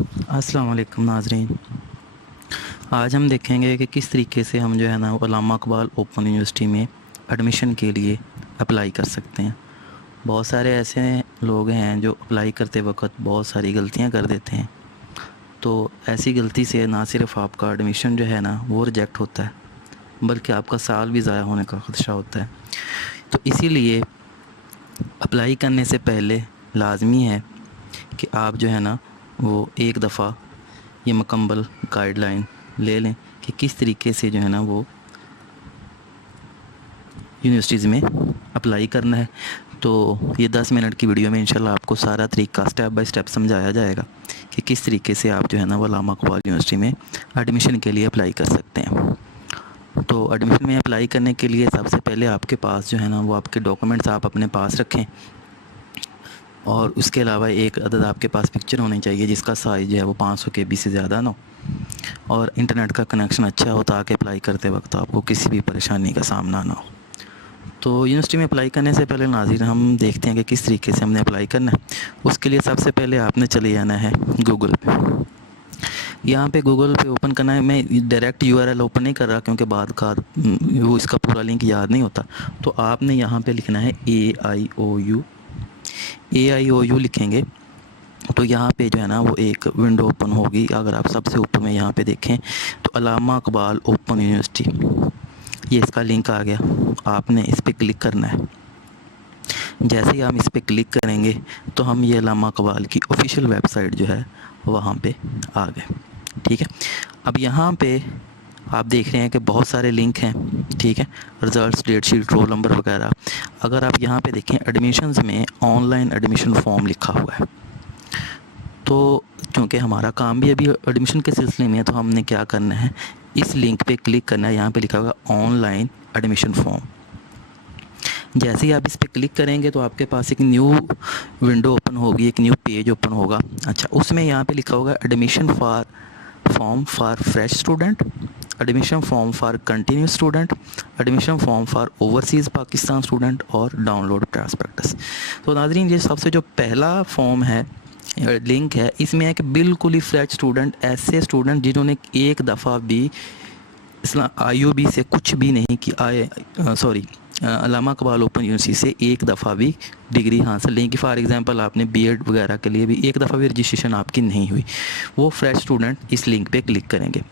अस्सलाम वालेकुम नाज़रीन। आज हम देखेंगे कि किस तरीके से हम जो है ना अल्लामा इक़बाल ओपन यूनिवर्सिटी में एडमिशन के लिए अप्लाई कर सकते हैं। बहुत सारे ऐसे लोग हैं जो अप्लाई करते वक्त बहुत सारी गलतियां कर देते हैं, तो ऐसी गलती से ना सिर्फ आपका एडमिशन जो है ना वो रिजेक्ट होता है, बल्कि आपका साल भी ज़ाया होने का ख़दशा होता है। तो इसीलिए अप्लाई करने से पहले लाज़मी है कि आप जो है ना वो एक दफ़ा ये मुकम्मल गाइडलाइन ले लें कि किस तरीके से जो है ना वो यूनिवर्सिटीज़ में अप्लाई करना है। तो ये 10 मिनट की वीडियो में इंशाल्लाह आपको सारा तरीका स्टेप बाय स्टेप समझाया जाएगा कि किस तरीके से आप जो है ना वो अल्लामा इक़बाल यूनिवर्सिटी में एडमिशन के लिए अप्लाई कर सकते हैं। तो एडमिशन में अप्लाई करने के लिए सबसे पहले आपके पास जो है ना वो आपके डॉक्यूमेंट्स आप अपने पास रखें, और उसके अलावा एक अदद आपके पास पिक्चर होनी चाहिए जिसका साइज़ जो है वो 500 KB से ज़्यादा ना हो, और इंटरनेट का कनेक्शन अच्छा हो ताकि अप्लाई करते वक्त आपको किसी भी परेशानी का सामना ना हो। तो यूनिवर्सिटी में अप्लाई करने से पहले नाज़रीन हम देखते हैं कि किस तरीके से हमने अप्लाई करना है। उसके लिए सबसे पहले आपने चले जाना है गूगल पे। यहाँ पे गूगल पे ओपन करना है। मैं डायरेक्ट URL ओपन नहीं कर रहा क्योंकि बाद का वो इसका पूरा लिंक याद नहीं होता। तो आपने यहाँ पे लिखना है AIOU लिखेंगे तो यहाँ पे जो है ना वो एक विंडो ओपन होगी। अगर आप सबसे ऊपर में यहाँ पे देखें तो अल्लामा इक़बाल ओपन यूनिवर्सिटी, ये इसका लिंक आ गया। आपने इस पर क्लिक करना है। जैसे ही हम इस पर क्लिक करेंगे तो हम ये अल्लामा इक़बाल की ऑफिशियल वेबसाइट जो है वहाँ पे आ गए। ठीक है, अब यहाँ पे आप देख रहे हैं कि बहुत सारे लिंक हैं। ठीक है, results, date sheet, roll number वगैरह। अगर आप यहाँ पे देखें एडमिशन्स में ऑनलाइन एडमिशन फॉर्म लिखा हुआ है। तो क्योंकि हमारा काम भी अभी एडमिशन के सिलसिले में है तो हमने क्या करना है, इस लिंक पे क्लिक करना है। यहाँ पे लिखा होगा ऑनलाइन एडमिशन फॉर्म। जैसे ही आप इस पर क्लिक करेंगे तो आपके पास एक न्यू विंडो ओपन होगी, एक न्यू पेज ओपन होगा। अच्छा, उसमें यहाँ पे लिखा होगा admission form for fresh student, admission form for continuous student, admission form for overseas Pakistan student और डाउनलोड प्रॉस्पेक्टस। तो नाज़रीन, ये सबसे जो पहला फॉर्म है, लिंक है, इसमें है कि बिल्कुल ही फ्रेश स्टूडेंट, ऐसे स्टूडेंट जिन्होंने एक दफ़ा भी IOB से कुछ भी नहीं किया, अल्लामा इक़बाल ओपन यूनिवर्सिटी से एक दफ़ा भी डिग्री हासिल नहीं की। फॉर एग्ज़ाम्पल आपने BEd वगैरह के लिए भी एक दफ़ा भी रजिस्ट्रेशन आपकी नहीं हुई, वो फ्रेश स्टूडेंट इस लिंक पे क्लिक करेंगे।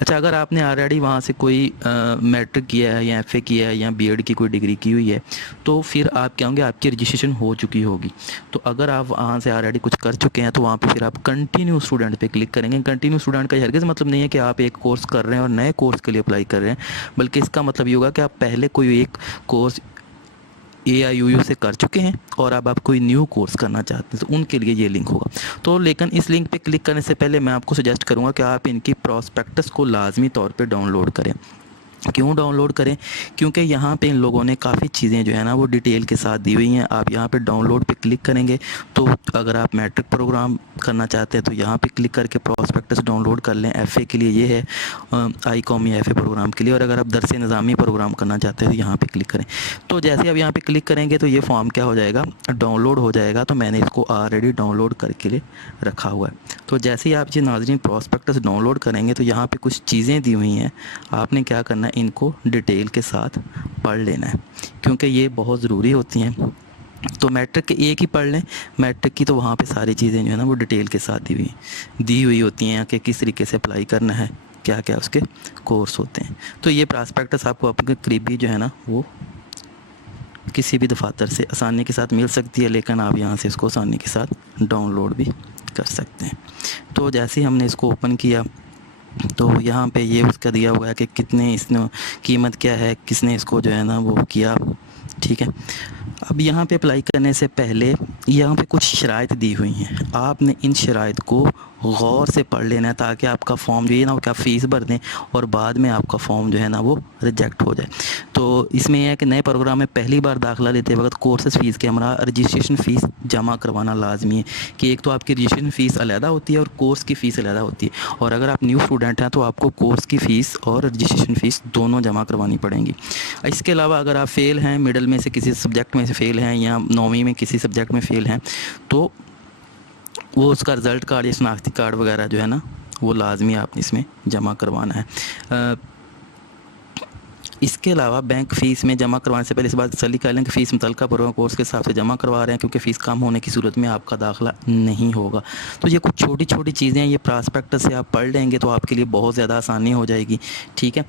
अच्छा, अगर आपने ऑलरेडी वहाँ से कोई मैट्रिक किया है या FA किया है या BEd की कोई डिग्री की हुई है तो फिर आप क्या होंगे, आपकी रजिस्ट्रेशन हो चुकी होगी। तो अगर आप वहाँ से ऑलरेडी कुछ कर चुके हैं तो वहाँ पे फिर आप कंटिन्यू स्टूडेंट पे क्लिक करेंगे। कंटिन्यू स्टूडेंट का हरगिज़ मतलब नहीं है कि आप एक कोर्स कर रहे हैं और नए कोर्स के लिए अप्लाई कर रहे हैं, बल्कि इसका मतलब ये होगा कि आप पहले कोई एक कोर्स AIOU से कर चुके हैं और अब आप कोई न्यू कोर्स करना चाहते हैं तो उनके लिए ये लिंक होगा। तो लेकिन इस लिंक पे क्लिक करने से पहले मैं आपको सजेस्ट करूँगा कि आप इनकी प्रॉस्पेक्टस को लाजमी तौर पे डाउनलोड करें। क्यों डाउनलोड करें? क्योंकि यहाँ पे इन लोगों ने काफ़ी चीज़ें जो है ना वो डिटेल के साथ दी हुई हैं। आप यहाँ पे डाउनलोड पे क्लिक करेंगे तो अगर आप मैट्रिक प्रोग्राम करना चाहते हैं तो यहाँ पे क्लिक करके प्रॉस्पेक्टस डाउनलोड कर लें। FA के लिए ये है, ICOM या FA प्रोग्राम के लिए। और अगर आप दरस निज़ामी प्रोग्राम करना चाहते हैं तो यहाँ पर क्लिक करें। तो जैसे ही आप यहाँ पर क्लिक करेंगे तो ये फॉर्म क्या हो जाएगा, डाउनलोड हो जाएगा। तो मैंने इसको ऑलरेडी डाउनलोड करके लिए रखा हुआ है। तो जैसे ही आप ये नाज़रीन प्रॉस्पेक्टस डाउनलोड करेंगे तो यहाँ पे कुछ चीज़ें दी हुई हैं, आपने क्या करना है, इनको डिटेल के साथ पढ़ लेना है क्योंकि ये बहुत ज़रूरी होती हैं। तो मैट्रिक के एक ही पढ़ लें, मैट्रिक की तो वहाँ पे सारी चीज़ें जो है ना वो डिटेल के साथ दी हुई होती हैं कि किस तरीके से अप्लाई करना है, क्या क्या उसके कोर्स होते हैं। तो ये प्रॉस्पेक्टस आपको अपने करीबी जो है ना वो किसी भी दफातर से आसानी के साथ मिल सकती है, लेकिन आप यहाँ से इसको आसानी के साथ डाउनलोड भी कर सकते हैं। तो जैसे ही हमने इसको ओपन किया तो यहाँ पे ये उसका दिया हुआ है कि कितने इसने कीमत क्या है, किसने इसको जो है ना वो किया। ठीक है, अब यहाँ पे अप्लाई करने से पहले यहाँ पे कुछ शराइत दी हुई हैं, आपने इन शराइत को गौर से पढ़ लेना है ताकि आपका फॉर्म जो है ना वो क्या फ़ीस भर दें और बाद में आपका फॉर्म जो है ना वो रिजेक्ट हो जाए। तो इसमें यह है कि नए प्रोग्राम में पहली बार दाखिला लेते वक्त कोर्सेज फ़ीस के हमरा रजिस्ट्रेशन फ़ीस जमा करवाना लाजमी है कि एक तो आपकी रजिस्ट्रेशन फ़ीस अलहदा होती है और कोर्स की फ़ीस अलहदा होती है। और अगर आप न्यू स्टूडेंट हैं तो आपको कोर्स की फ़ीस और रजिस्ट्रेशन फ़ीस दोनों जमा करवानी पड़ेंगी। इसके अलावा अगर आप फ़ेल हैं, मिडल में से किसी सब्जेक्ट में से फ़ेल हैं या 9वीं में किसी सब्जेक्ट में फ़ेल हैं तो वो उसका रिज़ल्ट कार्ड या शनाख्ती कार्ड वगैरह जो है ना वो लाजमी आपने इसमें जमा करवाना है। इसके अलावा बैंक फ़ीस में जमा करवाने से पहले इस बात तसल्ली कर लें कि फ़ीस मुतल्लिका प्रोग्राम कोर्स के हिसाब से जमा करवा रहे हैं, क्योंकि फ़ीस कम होने की सूरत में आपका दाखिला नहीं होगा। तो ये कुछ छोटी छोटी चीज़ें हैं, ये प्रॉस्पेक्टस से आप पढ़ लेंगे तो आपके लिए बहुत ज़्यादा आसानी हो जाएगी। ठीक है,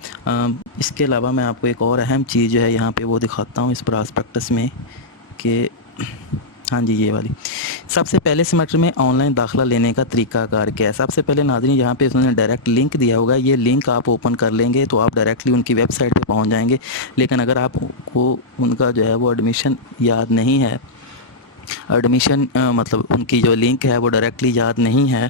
इसके अलावा मैं आपको एक और अहम चीज़ जो है यहाँ पर वो दिखाता हूँ इस प्रॉस्पेक्टस में कि हाँ जी, ये वाली सबसे पहले सेमेस्टर में ऑनलाइन दाखिला लेने का तरीकाकार क्या है। सबसे पहले नाज़रीन यहाँ पे उन्होंने डायरेक्ट लिंक दिया होगा, ये लिंक आप ओपन कर लेंगे तो आप डायरेक्टली उनकी वेबसाइट पे पहुँच जाएंगे। लेकिन अगर आपको उनका जो है वो एडमिशन याद नहीं है, एडमिशन मतलब उनकी जो लिंक है वो डायरेक्टली याद नहीं है,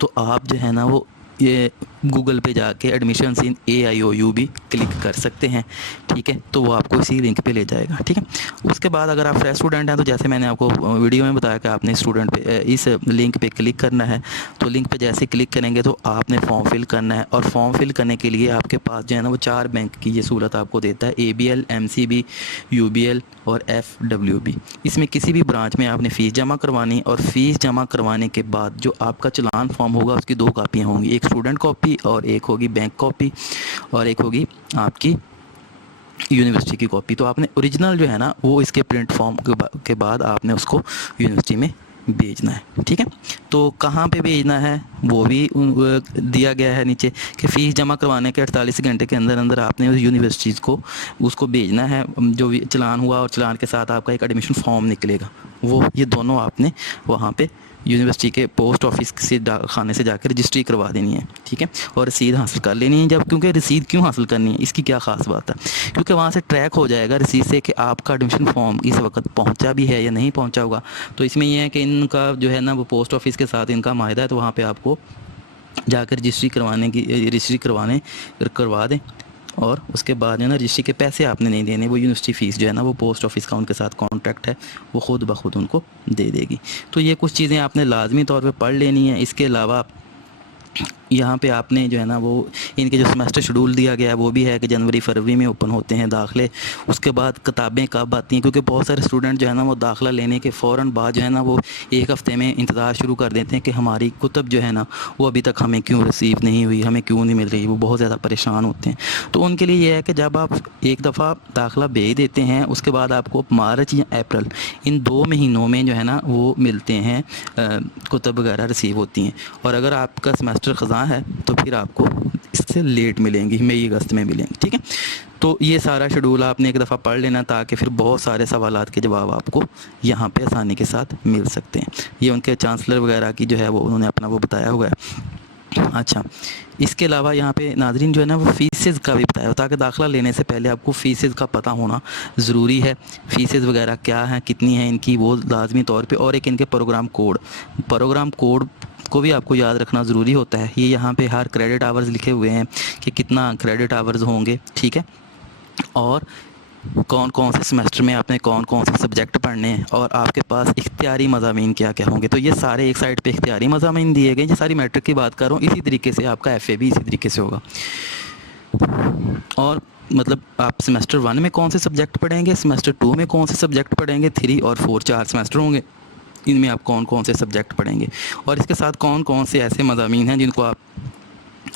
तो आप जो है ना वो ये गूगल पे जाके एडमिशन्स इन AIOU भी क्लिक कर सकते हैं। ठीक है, तो वो आपको इसी लिंक पे ले जाएगा। ठीक है, उसके बाद अगर आप फ्रेश स्टूडेंट हैं तो जैसे मैंने आपको वीडियो में बताया कि आपने स्टूडेंट पे इस लिंक पे क्लिक करना है। तो लिंक पे जैसे क्लिक करेंगे तो आपने फॉर्म फिल करना है, और फॉर्म फिल करने के लिए आपके पास जो है ना वो 4 बैंक की ये सहूलत आपको देता है, ABL, MCB, UBL और FWB। इसमें किसी भी ब्रांच में आपने फ़ीस जमा करवानी, और फ़ीस जमा करवाने के बाद जो आपका चलान फॉर्म होगा उसकी 2 कापियाँ होंगी, एक स्टूडेंट कॉपी और एक होगी बैंक कॉपी, और एक होगी आपकी यूनिवर्सिटी की कॉपी। तो आपने ओरिजिनल जो है ना वो इसके प्रिंट फॉर्म के बाद आपने उसको यूनिवर्सिटी में भेजना है। ठीक है, तो कहाँ पे भेजना है वो भी दिया गया है नीचे कि फ़ीस जमा करवाने के 48 घंटे के अंदर अंदर आपने उस यूनिवर्सिटीज़ को उसको भेजना है। जो भी चलान हुआ और चलान के साथ आपका एक एडमिशन फॉर्म निकलेगा, वो ये दोनों आपने वहाँ पे यूनिवर्सिटी के पोस्ट ऑफिस से खाने से जाकर रजिस्ट्री करवा देनी है। ठीक है, और रसीद हासिल कर लेनी है। जब क्योंकि रसीद क्यों हासिल करनी है, इसकी क्या ख़ास बात है, क्योंकि वहाँ से ट्रैक हो जाएगा रसीद से कि आपका एडमिशन फॉर्म इस वक्त पहुँचा भी है या नहीं पहुँचा होगा। तो इसमें यह है कि इनका जो है ना वो पोस्ट ऑफिस के साथ इनका माहिदा है, तो वहाँ पर आपको जाकर रजिस्ट्री करवा दें, और उसके बाद जो है ना रजिस्ट्री के पैसे आपने नहीं देने, वो यूनिवर्सिटी फ़ीस जो है ना वो पोस्ट ऑफिस का उनके साथ कॉन्ट्रैक्ट है, वो ख़ुद ब खुद उनको दे देगी। तो ये कुछ चीज़ें आपने लाजमी तौर पे पढ़ लेनी है। इसके अलावा यहाँ पे आपने जो है ना वो इनके जो सेमेस्टर शेड्यूल दिया गया है वो भी है कि जनवरी फरवरी में ओपन होते हैं दाखिले। उसके बाद किताबें कब आती हैं, क्योंकि बहुत सारे स्टूडेंट जो है ना वो दाखिला लेने के फ़ौरन बाद जो है ना वो 1 हफ़्ते में इंतज़ार शुरू कर देते हैं कि हमारी कुतुब जो है ना वो अभी तक हमें क्यों रिसीव नहीं हुई, हमें क्यों नहीं मिल रही। वो बहुत ज़्यादा परेशान होते हैं। तो उनके लिए ये है कि जब आप एक दफ़ा दाखिला भेज देते हैं उसके बाद आपको मार्च या अप्रैल इन 2 महीनों में जो है ना वो मिलते हैं, कुतुब वगैरह रिसीव होती हैं। और अगर आपका सेमेस्टर ख़ज़ां है तो फिर आपको इससे लेट मिलेंगी, मई अगस्त में मिलेंगी। ठीक है, तो ये सारा शेड्यूल आपने एक दफ़ा पढ़ लेना ताकि फिर बहुत सारे सवालात के जवाब आपको यहाँ पे आसानी के साथ मिल सकते हैं। ये उनके चांसलर वगैरह की जो है वो उन्होंने अपना वो बताया हुआ है। अच्छा, इसके अलावा यहाँ पे नाज़रीन जो है ना वो फ़ीसेस का भी बताया, ताकि दाखिला लेने से पहले आपको फ़ीसेस का पता होना ज़रूरी है। फ़ीसेस वगैरह क्या हैं, कितनी हैं इनकी, वो लाजमी तौर पे। और एक इनके प्रोग्राम कोड को भी आपको याद रखना ज़रूरी होता है। ये यहाँ पे हर क्रेडिट आवर्स लिखे हुए हैं कि कितना क्रेडिट आवर्स होंगे। ठीक है, और कौन कौन से सेमेस्टर में आपने कौन कौन से सब्जेक्ट पढ़ने हैं, और आपके पास इख्तियारी मज़ामीन क्या क्या होंगे। तो ये सारे एक साइड पे इख्तियारी मज़ामीन दिए गए। ये सारी मैट्रिक की बात कर रहा हूँ। इसी तरीके से आपका FA भी इसी तरीके से होगा। और मतलब आप सेमेस्टर 1 में कौन से सब्जेक्ट पढ़ेंगे, सेमेस्टर 2 में कौन से सब्जेक्ट पढ़ेंगे, 3 और 4 4 सेमेस्टर होंगे, इनमें आप कौन कौन से सब्जेक्ट पढ़ेंगे, और इसके साथ कौन कौन से ऐसे मज़ामीन हैं जिनको आप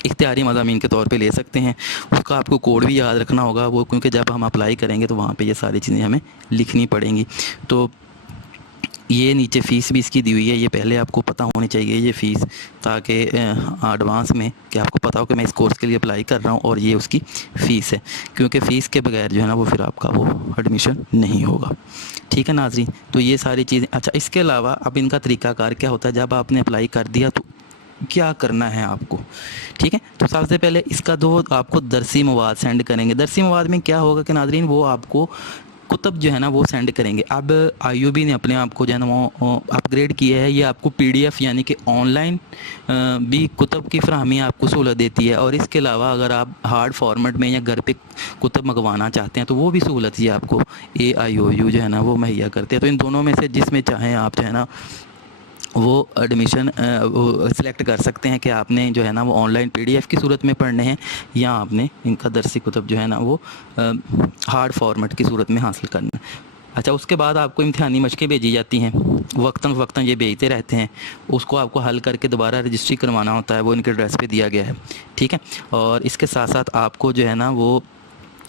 इख्तियारी मज़ामीन के तौर पे ले सकते हैं। उसका आपको कोड भी याद रखना होगा वो, क्योंकि जब हम अप्लाई करेंगे तो वहाँ पे ये सारी चीज़ें हमें लिखनी पड़ेंगी। तो ये नीचे फ़ीस भी इसकी दी हुई है, ये पहले आपको पता होनी चाहिए ये फ़ीस, ताकि एडवांस में कि आपको पता हो कि मैं इस कोर्स के लिए अप्लाई कर रहा हूँ और ये उसकी फ़ीस है, क्योंकि फ़ीस के बगैर जो है ना वो फिर आपका वो एडमिशन नहीं होगा। ठीक है नाज़रीन, तो ये सारी चीज़ें। अच्छा, इसके अलावा अब इनका तरीक़ाकार क्या होता है, जब आपने अप्लाई कर दिया तो क्या करना है आपको। ठीक है, तो सबसे पहले इसका दो आपको दरसी मवाद सेंड करेंगे। दरसी मवाद में क्या होगा कि नाज़रीन वो आपको कुतुब जो है ना वो सेंड करेंगे। अब IUB ने अपने आप को जो है ना वो अपग्रेड किया है, ये आपको PDF यानी कि ऑनलाइन भी कुतुब की फराहमी आपको सहूलत देती है, और इसके अलावा अगर आप हार्ड फॉर्मेट में या घर पे कुतुब मंगवाना चाहते हैं तो वो भी सहूलत ये आपको AIOU जो है ना वो मुहैया करते हैं। तो इन दोनों में से जिसमें चाहें आप जो है ना वो एडमिशन वो सिलेक्ट कर सकते हैं कि आपने जो है ना वो ऑनलाइन PDF की सूरत में पढ़ने हैं, या आपने इनका दरसी कुतुब जो है ना वो हार्ड फॉर्मेट की सूरत में हासिल करना है। अच्छा, उसके बाद आपको इम्तिहानी मशक़ें भेजी जाती हैं, वक्तन फ़वक्तन ये भेजते रहते हैं, उसको आपको हल करके दोबारा रजिस्ट्री करवाना होता है, वो इनके एड्रेस पे दिया गया है, ठीक है। और इसके साथ साथ आपको जो है ना वो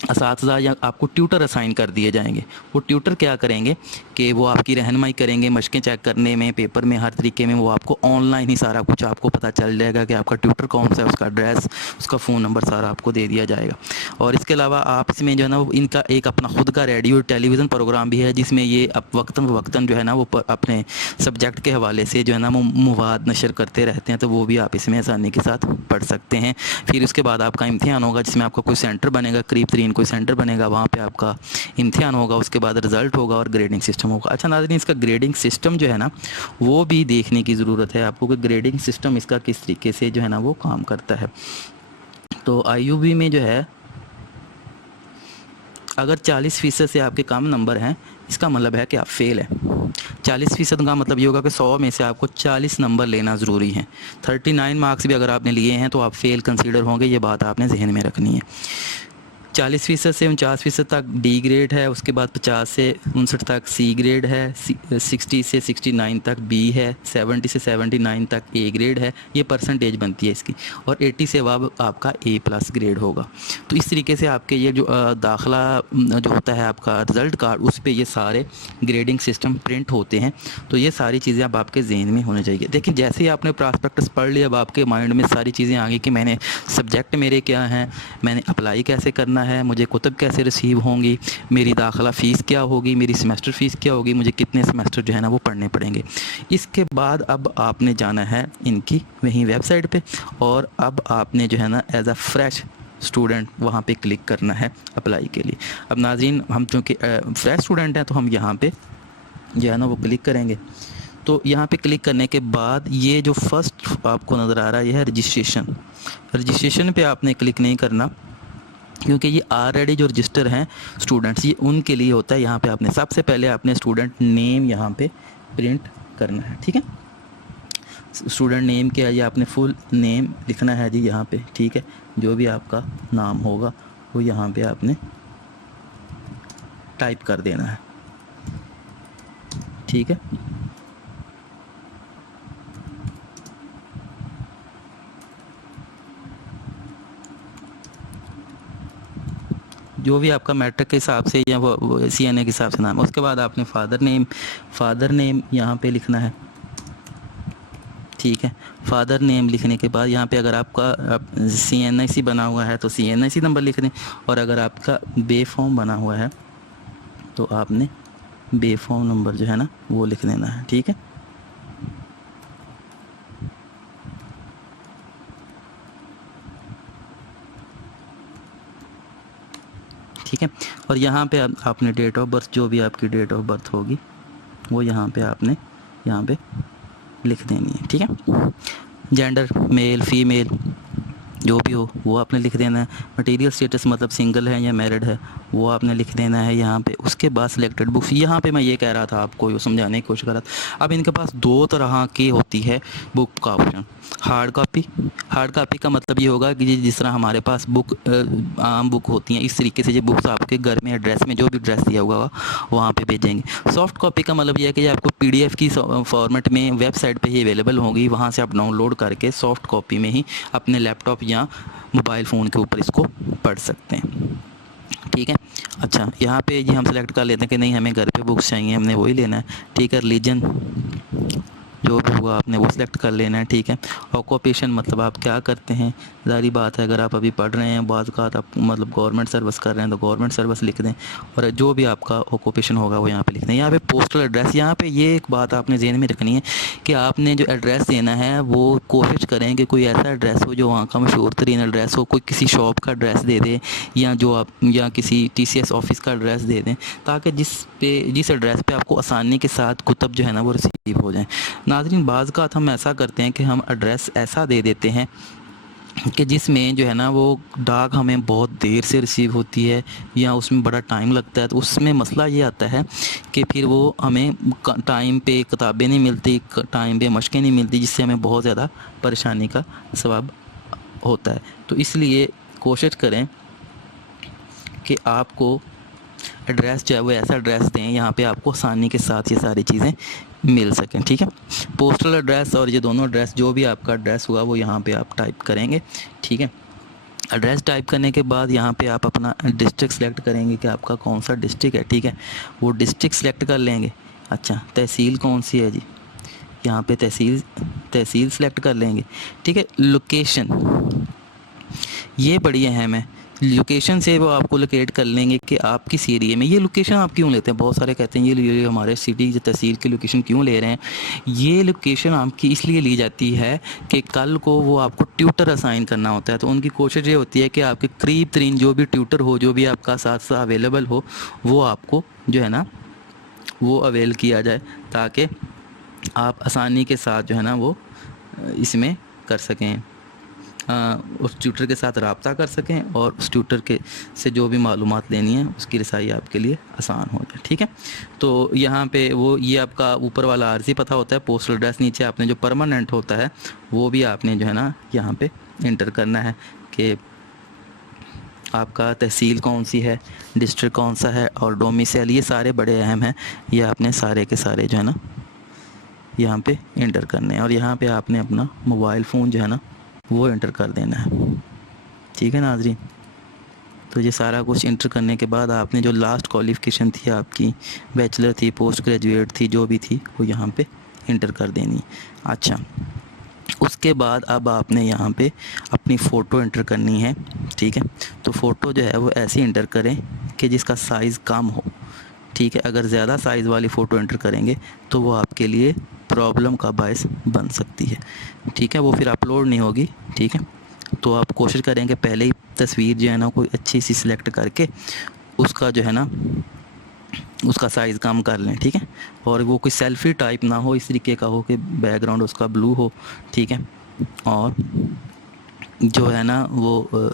असातिज़ा या आपको ट्यूटर असाइन कर दिए जाएंगे। वो ट्यूटर क्या करेंगे कि वो आपकी रहनुमाई करेंगे, मशक़ें चेक करने में, पेपर में, हर तरीके में। वो आपको ऑनलाइन ही सारा कुछ आपको पता चल जाएगा कि आपका ट्यूटर कौन सा है, उसका एड्रेस, उसका फ़ोन नंबर सारा आपको दे दिया जाएगा। और इसके अलावा आप इसमें जो है ना वो इनका एक अपना ख़ुद का रेडियो टेलीविज़न प्रोग्राम भी है, जिसमें ये अब वक्तन फ़वक्तन जो है ना वो अपने सब्जेक्ट के हवाले से जो है ना वो मवाद नशर करते रहते हैं, तो वो भी आप इसमें आसानी के साथ पढ़ सकते हैं। फिर उसके बाद आपका इम्तिहान होगा, जिसमें आपका कोई सेंटर बनेगा, करीब तरीन कोई सेंटर बनेगा, वहाँ पे आपका इम्तिहान होगा, उसके बाद रिज़ल्ट होगा और ग्रेडिंग सिस्टम होगा। अच्छा नाज़रीन, इसका ग्रेडिंग सिस्टम जो है ना वो भी देखने की ज़रूरत है आपको कि ग्रेडिंग सिस्टम इसका किस तरीके से जो है ना वो काम करता है। तो IUB में जो है अगर 40% से आपके कम नंबर हैं, इसका मतलब है कि आप फेल हैं। 40% का मतलब ये होगा कि 100 में से आपको 40 नंबर लेना ज़रूरी है। 39 मार्क्स भी अगर आपने लिए हैं तो आप फेल कंसीडर होंगे, ये बात आपने जहन में रखनी है। 40% से 49% तक डी ग्रेड है, उसके बाद 50 से 59 तक सी ग्रेड है, 60 से 69 तक बी है, 70 से 79 तक ए ग्रेड है, ये परसेंटेज बनती है इसकी। और 80 से अब आपका A+ ग्रेड होगा। तो इस तरीके से आपके ये जो दाखिला जो होता है आपका रिज़ल्ट कार्ड, उस पर ये सारे ग्रेडिंग सिस्टम प्रिंट होते हैं। तो ये सारी चीज़ें अब आपके जहन में होनी चाहिए। देखिए, जैसे ही आपने प्रॉस्पेक्टस पढ़ लिया, अब आपके माइंड में सारी चीज़ें आ गई कि मैंने सब्जेक्ट मेरे क्या हैं, मैंने अप्लाई कैसे करना है, मुझे कुतब कैसे रिसीव होंगी, मेरी दाखिला फ़ीस क्या होगी, मेरी सेमेस्टर फ़ीस क्या होगी, मुझे कितने सेमेस्टर जो है ना वो पढ़ने पड़ेंगे। इसके बाद अब आपने जाना है इनकी वहीं वेबसाइट पे, और अब आपने जो है ना एज अ फ्रेश स्टूडेंट वहाँ पे क्लिक करना है अप्लाई के लिए। अब नाज़रीन, हम चूँकि फ्रेश स्टूडेंट हैं तो हम यहाँ पे जो है ना वो क्लिक करेंगे। तो यहाँ पे क्लिक करने के बाद ये जो फर्स्ट आपको नज़र आ रहा है, यह है रजिस्ट्रेशन। रजिस्ट्रेशन पे आपने क्लिक नहीं करना, क्योंकि ये ऑलरेडी जो रजिस्टर हैं स्टूडेंट्स, ये उनके लिए होता है। यहाँ पे आपने सबसे पहले अपने स्टूडेंट नेम यहाँ पे प्रिंट करना है, ठीक है। स्टूडेंट नेम क्या है, ये आपने फुल नेम लिखना है जी यहाँ पे, ठीक है। जो भी आपका नाम होगा वो यहाँ पे आपने टाइप कर देना है, ठीक है। जो भी आपका मैट्रिक के हिसाब से या वो CNA के हिसाब से नाम है। उसके बाद आपने फादर नेम यहाँ पे लिखना है, ठीक है। फादर नेम लिखने के बाद यहाँ पे अगर आपका CNIC बना हुआ है तो CNIC नंबर लिख दें, और अगर आपका बे फॉर्म बना हुआ है तो आपने बे फॉर्म नंबर जो है ना वो लिख देना है, ठीक है। ठीक है। और यहाँ पे आपने डेट ऑफ बर्थ, जो भी आपकी डेट ऑफ बर्थ होगी वो यहाँ पे आपने यहाँ पे लिख देनी है, ठीक है। जेंडर मेल फीमेल जो भी हो वो आपने लिख देना है। मटेरियल स्टेटस मतलब सिंगल है या मैरिड है वो आपने लिख देना है यहाँ पे। उसके बाद सिलेक्टेड बुक्स, यहाँ पे मैं ये कह रहा था आपको, ये समझाने की कोशिश कर रहा था। अब इनके पास 2 तरह की होती है बुक का ऑप्शन। हार्ड कॉपी का मतलब ये होगा कि जिस तरह हमारे पास बुक आम बुक होती हैं, इस तरीके से ये बुक्स आपके घर में एड्रेस में जो भी एड्रेस दिया हुआ वहाँ पे भेजेंगे। सॉफ्ट कॉपी का मतलब ये है कि आपको PDF की फॉर्मेट में वेबसाइट पे ही अवेलेबल होगी, वहाँ से आप डाउनलोड करके सॉफ्ट कॉपी में ही अपने लैपटॉप या मोबाइल फ़ोन के ऊपर इसको पढ़ सकते हैं, ठीक है। अच्छा, यहाँ पे ये हम सेलेक्ट कर लेते हैं कि नहीं हमें घर पे बुक्स चाहिए, हमने वही लेना है, ठीक है। रिलीजन जो भी होगा आपने वो सिलेक्ट कर लेना है, ठीक है। ऑक्यूपेशन मतलब आप क्या करते हैं, ज़ाहिर बात है अगर आप अभी पढ़ रहे हैं, बाज़ का आप मतलब गवर्नमेंट सर्विस कर रहे हैं तो गवर्नमेंट सर्विस लिख दें, और जो भी आपका ऑक्यूपेशन होगा वो यहाँ पे लिख दें। यहाँ पे पोस्टल एड्रेस, यहाँ पे ये एक बात आपने ज़हन में रखनी है कि आपने जो एड्रेस देना है वो कोशिश करें कि कोई ऐसा एड्रेस हो जो वहाँ का मशहूर तरीन एड्रेस हो। कोई किसी शॉप का एड्रेस दे दें, या जो आप या किसी TCS ऑफिस का एड्रेस दे दें, ताकि जिस एड्रेस पे आपको आसानी के साथ कुतब जो है ना वो रिसीव हो जाएँ। नाज़रीन, बाज़ का हम ऐसा करते हैं कि हम एड्रेस ऐसा दे देते हैं कि जिसमें जो है ना वो डाक हमें बहुत देर से रिसीव होती है या उसमें बड़ा टाइम लगता है। तो उसमें मसला ये आता है कि फिर वो हमें टाइम पे किताबें नहीं मिलती, टाइम पे मशक़ें नहीं मिलती, जिससे हमें बहुत ज़्यादा परेशानी का सबब होता है। तो इसलिए कोशिश करें कि आपको एड्रेस जो है वो ऐसा एड्रेस दें यहाँ पे आपको आसानी के साथ ये सारी चीज़ें मिल सकें, ठीक है। पोस्टल एड्रेस और ये दोनों एड्रेस, जो भी आपका एड्रेस हुआ वो यहाँ पे आप टाइप करेंगे, ठीक है। एड्रेस टाइप करने के बाद यहाँ पे आप अपना डिस्ट्रिक्ट सेलेक्ट करेंगे कि आपका कौन सा डिस्ट्रिक्ट है, ठीक है। वो डिस्ट्रिक्ट सेलेक्ट कर लेंगे। अच्छा, तहसील कौन सी है जी, यहाँ पे तहसील सेलेक्ट कर लेंगे, ठीक है। लोकेशन, ये बड़ी अहम है। लोकेशन से वो आपको लोकेट कर लेंगे कि आप किस एरिया में। ये लोकेशन आप क्यों लेते हैं, बहुत सारे कहते हैं ये हमारे सिटी या तहसील की लोकेशन क्यों ले रहे हैं। ये लोकेशन आपकी इसलिए ली जाती है कि कल को वो आपको ट्यूटर असाइन करना होता है, तो उनकी कोशिश ये होती है कि आपके करीब तरीन जो भी ट्यूटर हो, जो भी आपका साथ अवेलेबल हो, वो आपको जो है ना वो अवेल किया जाए, ताकि आप आसानी के साथ जो है ना वो इसमें कर सकें, उस ट्यूटर के साथ रब्ता कर सकें और उस ट्यूटर के से जो भी मालूमात लेनी है उसकी रसाई आपके लिए आसान हो जाए, ठीक है। तो यहाँ पे वो ये आपका ऊपर वाला आर्जी पता होता है, पोस्टल एड्रेस, नीचे आपने जो परमानेंट होता है वो भी आपने जो है ना यहाँ पे इंटर करना है कि आपका तहसील कौन सी है, डिस्ट्रिक्ट कौन सा है और डोमिसाइल, ये सारे बड़े अहम हैं। ये आपने सारे के सारे जो है ना यहाँ पे इंटर करने हैं और यहाँ पे आपने अपना मोबाइल फ़ोन जो है ना वो इंटर कर देना है, ठीक है नाज़रीन। तो ये सारा कुछ इंटर करने के बाद आपने जो लास्ट क्वालिफ़िकेशन थी आपकी, बैचलर थी, पोस्ट ग्रेजुएट थी, जो भी थी वो यहाँ पे इंटर कर देनी। अच्छा, उसके बाद अब आपने यहाँ पे अपनी फ़ोटो इंटर करनी है, ठीक है। तो फ़ोटो जो है वो ऐसे इंटर करें कि जिसका साइज़ कम हो, ठीक है। अगर ज़्यादा साइज़ वाली फ़ोटो एंटर करेंगे तो वो आपके लिए प्रॉब्लम का बायस बन सकती है, ठीक है। वो फिर अपलोड नहीं होगी, ठीक है। तो आप कोशिश करें कि पहले ही तस्वीर जो है ना कोई अच्छी सी सिलेक्ट करके उसका जो है ना उसका साइज़ कम कर लें, ठीक है। और वो कोई सेल्फ़ी टाइप ना हो, इस तरीके का हो कि बैकग्राउंड उसका ब्लू हो, ठीक है। और जो है ना वो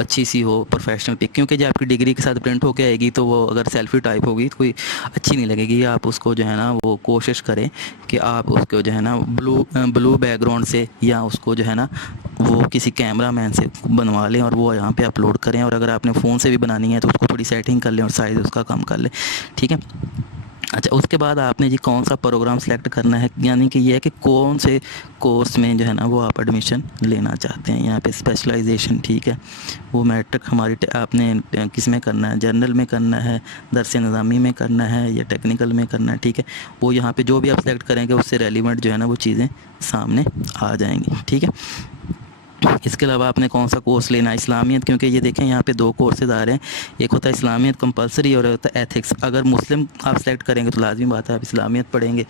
अच्छी सी हो, प्रोफेशनल पिक, क्योंकि जब आपकी डिग्री के साथ प्रिंट होके आएगी तो वो अगर सेल्फ़ी टाइप होगी तो कोई अच्छी नहीं लगेगी। आप उसको जो है ना वो कोशिश करें कि आप उसको जो है ना ब्लू बैकग्राउंड से या उसको जो है ना वो किसी कैमरा मैन से बनवा लें और वो यहाँ पे अपलोड करें। और अगर आपने फ़ोन से भी बनानी है तो उसको थोड़ी सेटिंग कर लें और साइज़ उसका कम कर लें, ठीक है। अच्छा, उसके बाद आपने जी कौन सा प्रोग्राम सेलेक्ट करना है, यानी कि ये है कि कौन से कोर्स में जो है ना वो आप एडमिशन लेना चाहते हैं। यहाँ पे स्पेशलाइजेशन, ठीक है, वो मैट्रिक हमारी आपने किस में करना है, जर्नल में करना है, दरस निज़ामी में करना है या टेक्निकल में करना है, ठीक है। वो यहाँ पे जो भी आप सेलेक्ट करेंगे उससे रेलिवेंट जो है ना वो चीज़ें सामने आ जाएंगी, ठीक है। इसके अलावा आपने कौन सा कोर्स लेना है, इस्लामियत, क्योंकि ये देखें यहाँ पे दो कोर्सेज आ रहे हैं, एक होता है इस्लामियत कंपलसरी और होता है एथिक्स। अगर मुस्लिम आप सेलेक्ट करेंगे तो लाजमी बात है आप इस्लामियत पढ़ेंगे,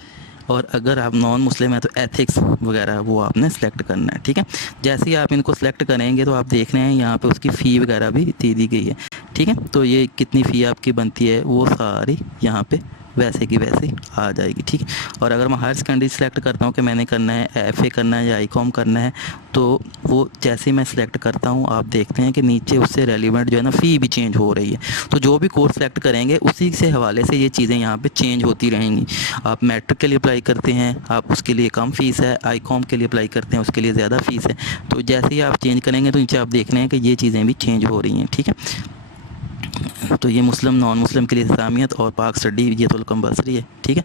और अगर आप नॉन मुस्लिम हैं तो एथिक्स वगैरह वो आपने सेलेक्ट करना है, ठीक है। जैसे ही आप इनको सेलेक्ट करेंगे तो आप देख रहे हैं यहाँ पे उसकी फ़ी वगैरह भी दी गई है, ठीक है। तो ये कितनी फ़ी आपकी बनती है वो सारी यहाँ पे वैसे की वैसे आ जाएगी, ठीक है। और अगर मैं हायर सेकेंडरी सेलेक्ट करता हूँ कि मैंने करना है एफ़ए करना है या आईकॉम करना है, तो वो जैसे मैं सेलेक्ट करता हूँ आप देखते हैं कि नीचे उससे रेलिवेंट जो है ना फ़ी भी चेंज हो रही है। तो जो भी कोर्स सेलेक्ट करेंगे उसी से हवाले से ये चीज़ें यहाँ पे चेंज होती रहेंगी। आप मैट्रिक के लिए अप्लाई करते हैं आप उसके लिए कम फ़ीस है, आईकॉम के लिए अप्लाई करते हैं उसके लिए ज़्यादा फ़ीस है। तो जैसे ही आप चेंज करेंगे तो नीचे आप देख रहे हैं कि ये चीज़ें भी चेंज हो रही हैं, ठीक है। तो ये मुस्लिम नॉन मुस्लिम के लिए इस्लामियत और पाक स्टडी ये तो कंपलसरी है, ठीक है।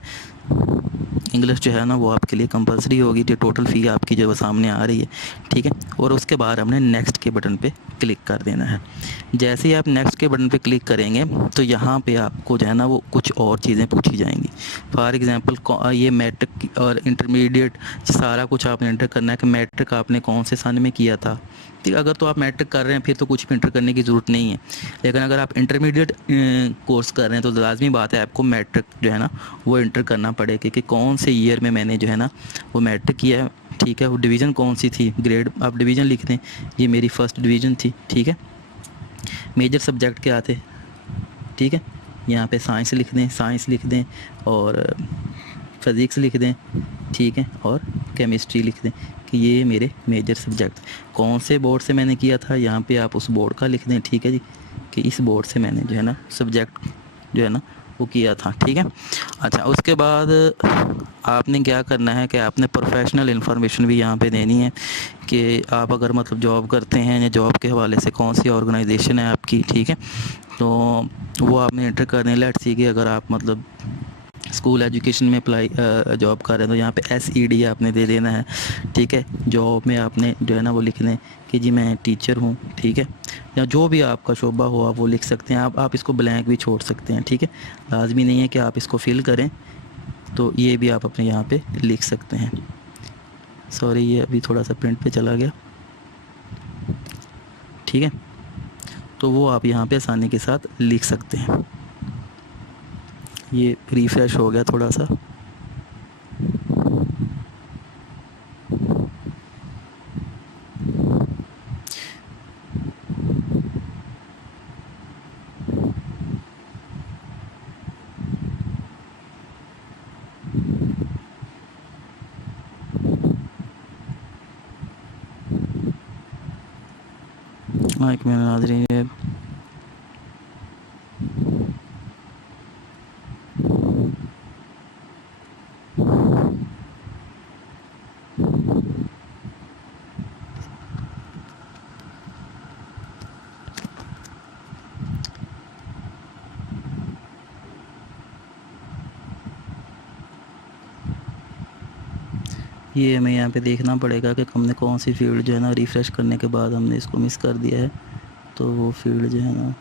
इंग्लिश जो है ना वो आपके लिए कंपलसरी होगी। जो टोटल फ़ी आपकी जो सामने आ रही है, ठीक है। और उसके बाद हमने नेक्स्ट के बटन पे क्लिक कर देना है। जैसे ही आप नेक्स्ट के बटन पे क्लिक करेंगे तो यहाँ पे आपको जो है ना वो कुछ और चीज़ें पूछी जाएंगी। फॉर एग्ज़ाम्पल ये मैट्रिक और इंटरमीडिएट सारा कुछ आपने एंटर करना है कि मैट्रिक आपने कौन से सन में किया था। ठीक, अगर तो आप मैट्रिक कर रहे हैं फिर तो कुछ भी इंटर करने की ज़रूरत नहीं है, लेकिन अगर आप इंटरमीडिएट कोर्स कर रहे हैं तो लाजमी बात है आपको मैट्रिक जो है ना वो इंटर करना पड़ेगा कि कौन से ईयर में मैंने जो है ना वो मैट्रिक किया है, ठीक है। वो डिवीज़न कौन सी थी, ग्रेड आप डिवीज़न लिख दें, ये मेरी फ़र्स्ट डिवीज़न थी, ठीक है। मेजर सब्जेक्ट क्या थे, ठीक है, यहाँ पे साइंस लिख दें, साइंस लिख दें और फिज़िक्स लिख दें, ठीक है, और केमिस्ट्री लिख दें कि ये मेरे मेजर सब्जेक्ट। कौन से बोर्ड से मैंने किया था यहाँ पे आप उस बोर्ड का लिख दें, ठीक है जी, कि इस बोर्ड से मैंने जो है ना सब्जेक्ट जो है ना वो किया था, ठीक है। अच्छा, उसके बाद आपने क्या करना है कि आपने प्रोफेशनल इन्फॉर्मेशन भी यहाँ पे देनी है कि आप अगर मतलब जॉब करते हैं या जॉब के हवाले से कौन सी ऑर्गेनाइजेशन है आपकी, ठीक है, तो वो आपने एंटर करने। लेट्स सी कि अगर आप मतलब स्कूल एजुकेशन में अप्लाई जॉब कर रहे हैं तो यहाँ पे SED आपने दे देना है, ठीक है। जॉब में आपने जो है ना वो लिखना है कि जी मैं टीचर हूँ, ठीक है, या जो भी आपका शोबा हो आप वो लिख सकते हैं। आप इसको ब्लैंक भी छोड़ सकते हैं, ठीक है, लाजमी नहीं है कि आप इसको फिल करें, तो ये भी आप अपने यहाँ पे लिख सकते हैं। सॉरी, ये अभी थोड़ा सा प्रिंट पे चला गया, ठीक है, तो वो आप यहाँ पे आसानी के साथ लिख सकते हैं। ये रिफ़्रेश हो गया थोड़ा सा। हाँ, एक मिनट नाज़रीन, ये हमें यहाँ पे देखना पड़ेगा कि हमने कौन सी फील्ड जो है ना रिफ़्रेश करने के बाद हमने इसको मिस कर दिया है, तो वो फील्ड जो है ना,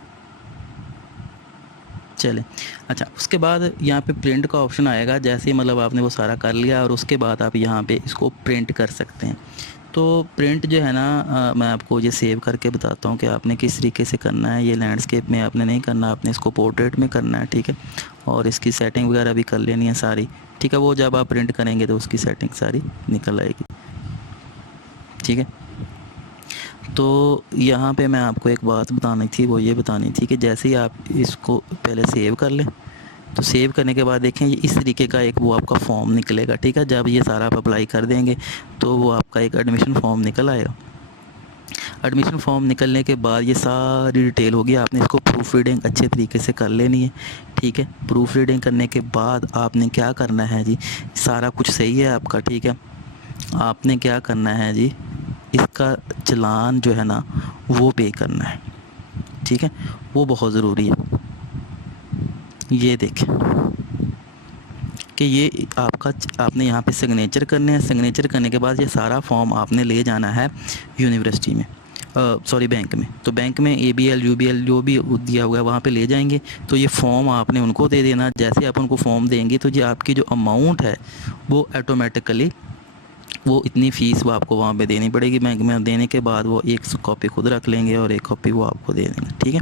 चलें। अच्छा, उसके बाद यहाँ पे प्रिंट का ऑप्शन आएगा। जैसे ही मतलब आपने वो सारा कर लिया और उसके बाद आप यहाँ पे इसको प्रिंट कर सकते हैं। तो प्रिंट जो है ना मैं आपको ये सेव करके बताता हूँ कि आपने किस तरीके से करना है। ये लैंडस्केप में आपने नहीं करना, आपने इसको पोर्ट्रेट में करना है, ठीक है, और इसकी सेटिंग वगैरह भी कर लेनी है सारी, ठीक है। वो जब आप प्रिंट करेंगे तो उसकी सेटिंग सारी निकल आएगी, ठीक है। तो यहाँ पे मैं आपको एक बात बतानी थी, वो ये बतानी थी कि जैसे ही आप इसको पहले सेव कर लें, तो सेव करने के बाद देखें ये इस तरीके का एक वो आपका फॉर्म निकलेगा, ठीक है। जब ये सारा आप अप्लाई कर देंगे तो वो आपका एक एडमिशन फॉर्म निकल आएगा। एडमिशन फॉर्म निकलने के बाद ये सारी डिटेल होगी, आपने इसको प्रूफ रीडिंग अच्छे तरीके से कर लेनी है, ठीक है। प्रूफ रीडिंग करने के बाद आपने क्या करना है जी, सारा कुछ सही है आपका, ठीक है, आपने क्या करना है जी, इसका चालान जो है ना वो पे करना है, ठीक है, वो बहुत ज़रूरी है। ये देखें कि ये आपका, आपने यहाँ पे सिग्नेचर करने हैं। सिग्नेचर करने के बाद ये सारा फॉर्म आपने ले जाना है यूनिवर्सिटी में, सॉरी बैंक में। तो बैंक में ABL UBL जो भी दिया हुआ है वहाँ पे ले जाएंगे, तो ये फॉर्म आपने उनको दे देना। जैसे आप उनको फॉर्म देंगे तो ये आपकी जो अमाउंट है वो ऑटोमेटिकली, वो इतनी फ़ीस वो आपको वहाँ पे देनी पड़ेगी बैंक में। देने के बाद वो एक कॉपी खुद रख लेंगे और एक कॉपी वो आपको दे देंगे, ठीक है।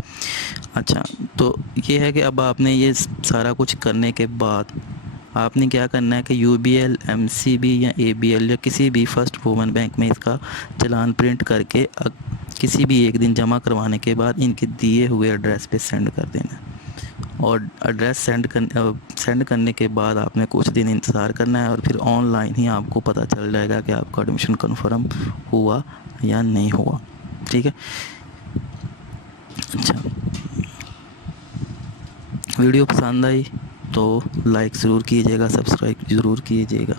अच्छा, तो ये है कि अब आपने ये सारा कुछ करने के बाद आपने क्या करना है कि UBL MCB या ABL या किसी भी फर्स्ट वुमन बैंक में इसका चालान प्रिंट करके किसी भी एक दिन जमा करवाने के बाद इनके दिए हुए एड्रेस पे सेंड कर देना है। और एड्रेस सेंड करने के बाद आपने कुछ दिन इंतज़ार करना है और फिर ऑनलाइन ही आपको पता चल जाएगा कि आपका एडमिशन कन्फर्म हुआ या नहीं हुआ, ठीक है। अच्छा, वीडियो पसंद आई तो लाइक ज़रूर कीजिएगा, सब्सक्राइब ज़रूर कीजिएगा।